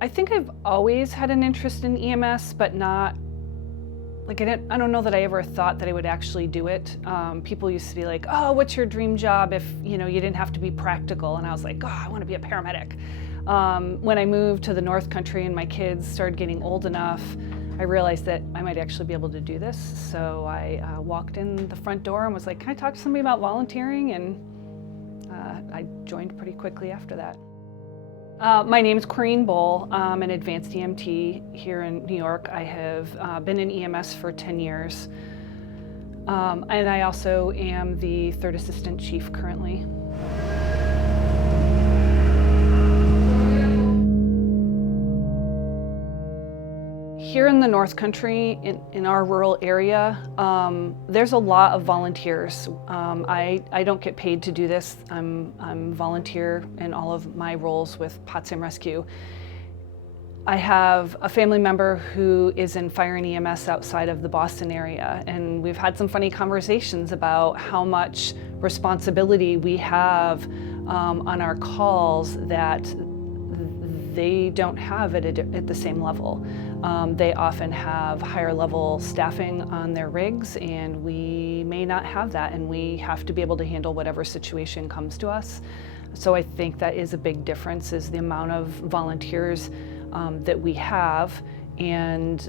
I think I've always had an interest in EMS, but not, like I don't know that I ever thought that I would actually do it. People used to be like, oh, what's your dream job if you didn't have to be practical? And I was like, oh, I want to be a paramedic. When I moved to the North Country and my kids started getting old enough, I realized that I might actually be able to do this. So I walked in the front door and was like, can I talk to somebody about volunteering? And I joined pretty quickly after that. My name is Corrine Bohl. I'm an advanced EMT here in New York. I have been in EMS for 10 years. And I also am the third assistant chief currently. Here in the North Country, in our rural area, there's a lot of volunteers. I don't get paid to do this. I'm volunteer in all of my roles with Potsdam Rescue. I have a family member who is in fire and EMS outside of the Boston area, and we've had some funny conversations about how much responsibility we have on our calls that they don't have at the same level. They often have higher level staffing on their rigs, and we may not have that, and we have to be able to handle whatever situation comes to us. So I think that is a big difference, is the amount of volunteers that we have, and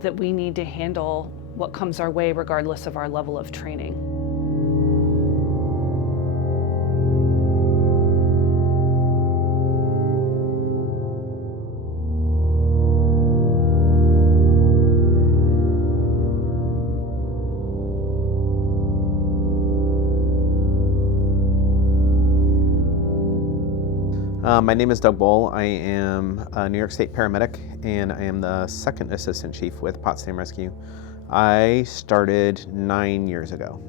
that we need to handle what comes our way regardless of our level of training. My name is Doug Bohl. I am a New York State paramedic, and I am the second assistant chief with Potsdam Rescue. I started 9 years ago.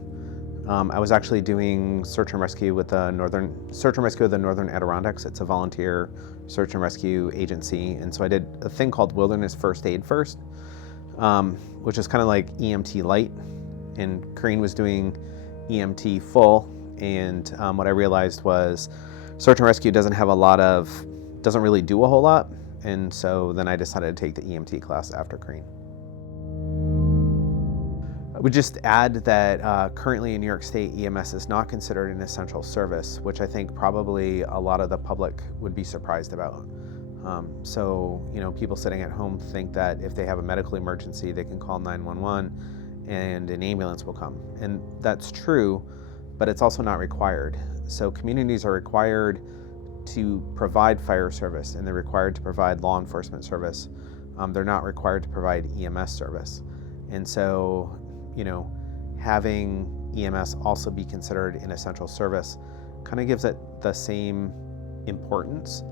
I was actually doing search and rescue with the Northern Adirondacks. It's a volunteer search and rescue agency, and so I did a thing called Wilderness First Aid first, which is kind of like EMT light, and Corrine was doing EMT full. And what I realized was search and rescue doesn't really do a whole lot, and so then I decided to take the EMT class after Corrine. I would just add that currently in New York State, EMS is not considered an essential service, which I think probably a lot of the public would be surprised about. So, people sitting at home think that if they have a medical emergency, they can call 911 and an ambulance will come. And that's true, but it's also not required. So communities are required to provide fire service, and they're required to provide law enforcement service. They're not required to provide EMS service. And so, having EMS also be considered an essential service kind of gives it the same importance,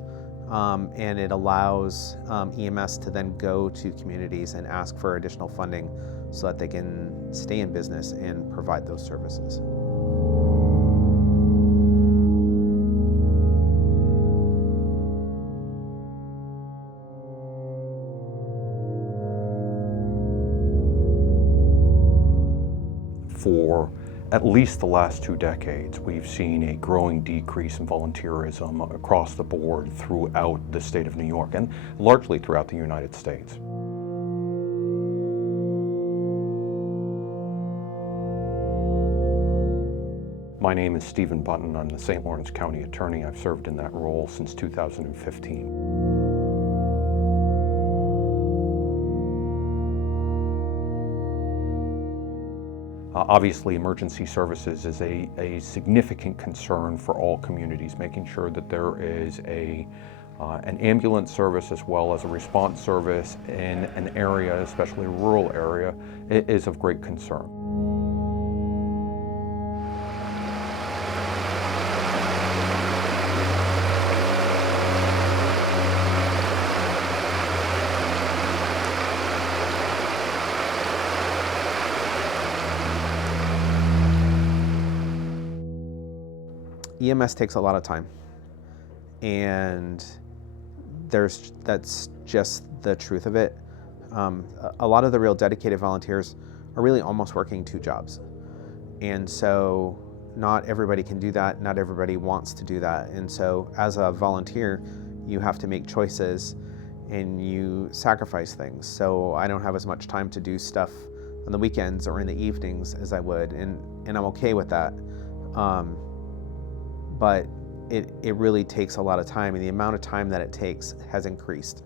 and it allows EMS to then go to communities and ask for additional funding so that they can stay in business and provide those services. For at least the last 2 decades, we've seen a growing decrease in volunteerism across the board throughout the state of New York, and largely throughout the United States. My name is Stephen Button. I'm the St. Lawrence County Attorney. I've served in that role since 2015. Obviously, emergency services is a significant concern for all communities. Making sure that there is an ambulance service as well as a response service in an area, especially a rural area, is of great concern. EMS takes a lot of time, and that's just the truth of it. A lot of the real dedicated volunteers are really almost working 2 jobs, and so not everybody can do that. Not everybody wants to do that, and so as a volunteer, you have to make choices and you sacrifice things. So I don't have as much time to do stuff on the weekends or in the evenings as I would, and I'm okay with that. But it really takes a lot of time, and the amount of time that it takes has increased.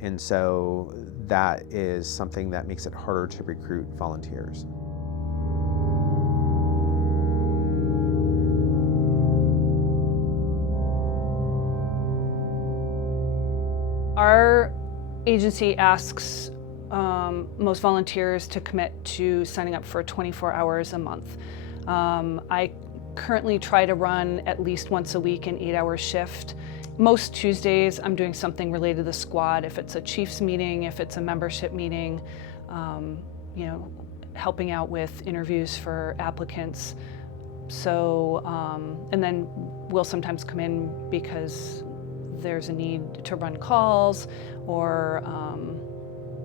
And so that is something that makes it harder to recruit volunteers. Our agency asks most volunteers to commit to signing up for 24 hours a month. I currently try to run at least once a week an 8-hour shift. Most Tuesdays I'm doing something related to the squad, if it's a chief's meeting, if it's a membership meeting, you know, helping out with interviews for applicants. So, and then we'll sometimes come in because there's a need to run calls, or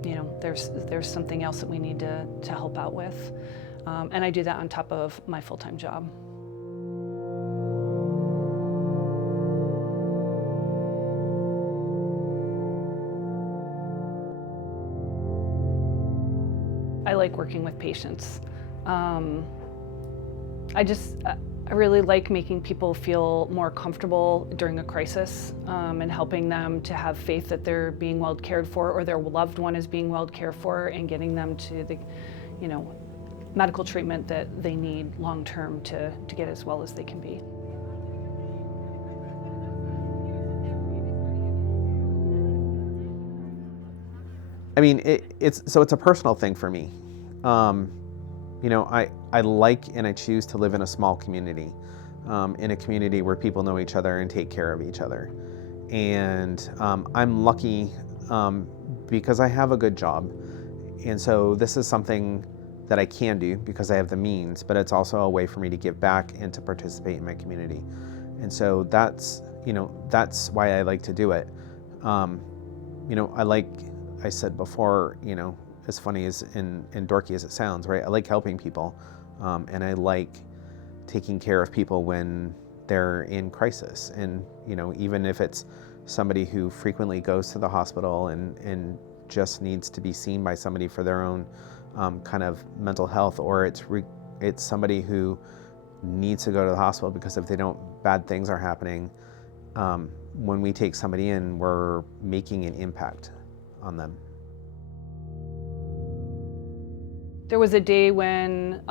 you know, there's something else that we need to help out with. And I do that on top of my full-time job. I like working with patients. I really like making people feel more comfortable during a crisis, and helping them to have faith that they're being well cared for, or their loved one is being well cared for, and getting them to the, you know, medical treatment that they need long term to get as well as they can be. I mean, it's a personal thing for me. You know, I like and I choose to live in a small community, in a community where people know each other and take care of each other. And I'm lucky because I have a good job. And so this is something that I can do because I have the means, but it's also a way for me to give back and to participate in my community. And so that's, you know, that's why I like to do it. You know, I said before, you know, as funny as and dorky as it sounds, right? I like helping people, and I like taking care of people when they're in crisis. And, you know, even if it's somebody who frequently goes to the hospital and just needs to be seen by somebody for their own kind of mental health, or it's somebody who needs to go to the hospital because if they don't, bad things are happening. When we take somebody in, we're making an impact on them. There was a day when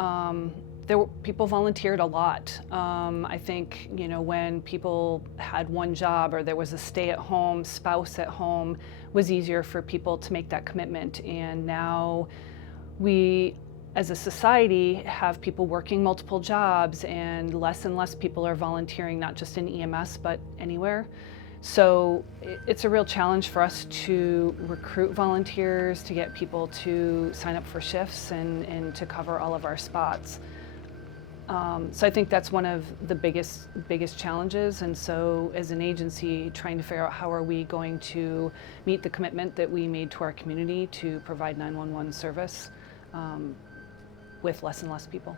people volunteered a lot. I think, you know, when people had one job or there was a stay-at-home spouse at home, it was easier for people to make that commitment. And now we, as a society, have people working multiple jobs, and less people are volunteering, not just in EMS, but anywhere. So it's a real challenge for us to recruit volunteers, to get people to sign up for shifts and to cover all of our spots. So I think that's one of the biggest challenges. And so as an agency, trying to figure out how are we going to meet the commitment that we made to our community to provide 911 service with less and less people.